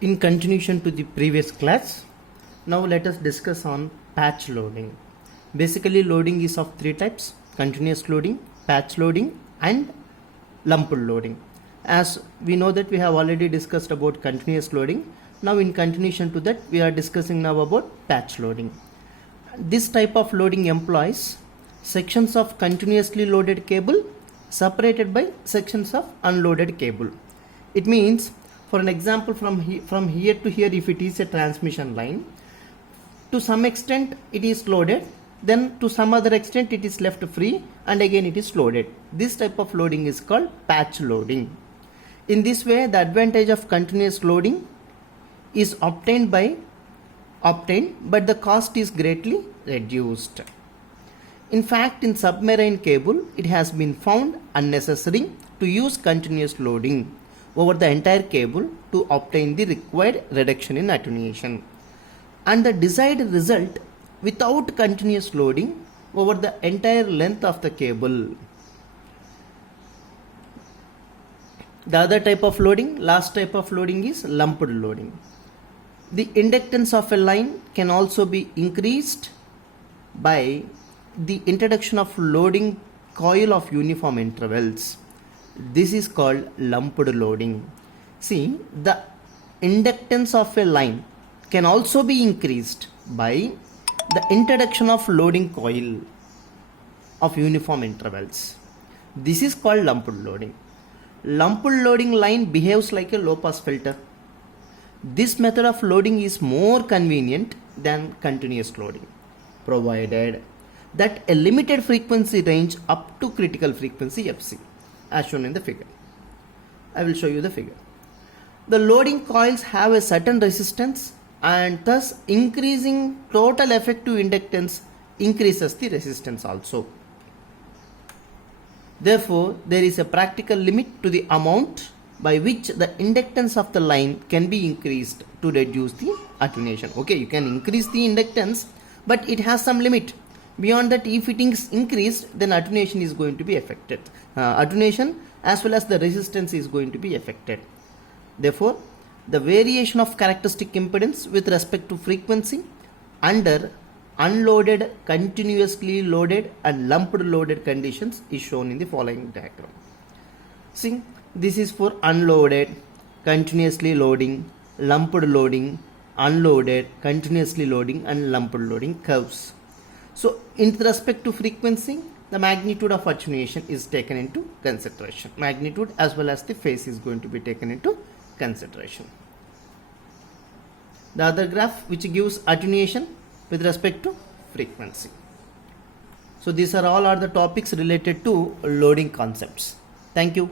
In continuation to the previous class, now let us discuss on patch loading. Basically, loading is of three types: continuous loading, patch loading and lumped loading. As we know that we have already discussed about continuous loading. Now in continuation to that, we are discussing now about patch loading. This type of loading employs sections of continuously loaded cable separated by sections of unloaded cable. It means, for an example, from here to here, if it is a transmission line, to some extent it is loaded, then to some other extent it is left free, and again it is loaded. This type of loading is called patch loading. In this way, the advantage of continuous loading is obtained, but the cost is greatly reduced. In fact, in submarine cable, it has been found unnecessary to use continuous loading over the entire cable to obtain the required reduction in attenuation, and the desired result without continuous loading over the entire length of the cable. The other type of loading, last type of loading, is lumped loading. The inductance of a line can also be increased by the introduction of loading coil of uniform intervals. This is called lumped loading. See, the inductance of a line can also be increased by the introduction of loading coil of uniform intervals. This is called lumped loading. Lumped loading line behaves like a low pass filter. This method of loading is more convenient than continuous loading, provided that a limited frequency range up to critical frequency Fc, as shown in the figure. I will show you the figure. The loading coils have a certain resistance, and thus increasing total effective inductance increases the resistance also. Therefore, there is a practical limit to the amount by which the inductance of the line can be increased to reduce the attenuation. Okay, you can increase the inductance, but it has some limit. Beyond that, if it is increased, then attenuation is going to be affected. Attenuation as well as the resistance is going to be affected. Therefore, the variation of characteristic impedance with respect to frequency under unloaded, continuously loaded and lumped loaded conditions is shown in the following diagram. See, this is for unloaded, continuously loading, lumped loading, unloaded, continuously loading and lumped loading curves. So, in respect to frequency, the magnitude of attenuation is taken into consideration. Magnitude as well as the phase is going to be taken into consideration. The other graph which gives attenuation with respect to frequency. So, these are all the topics related to loading concepts. Thank you.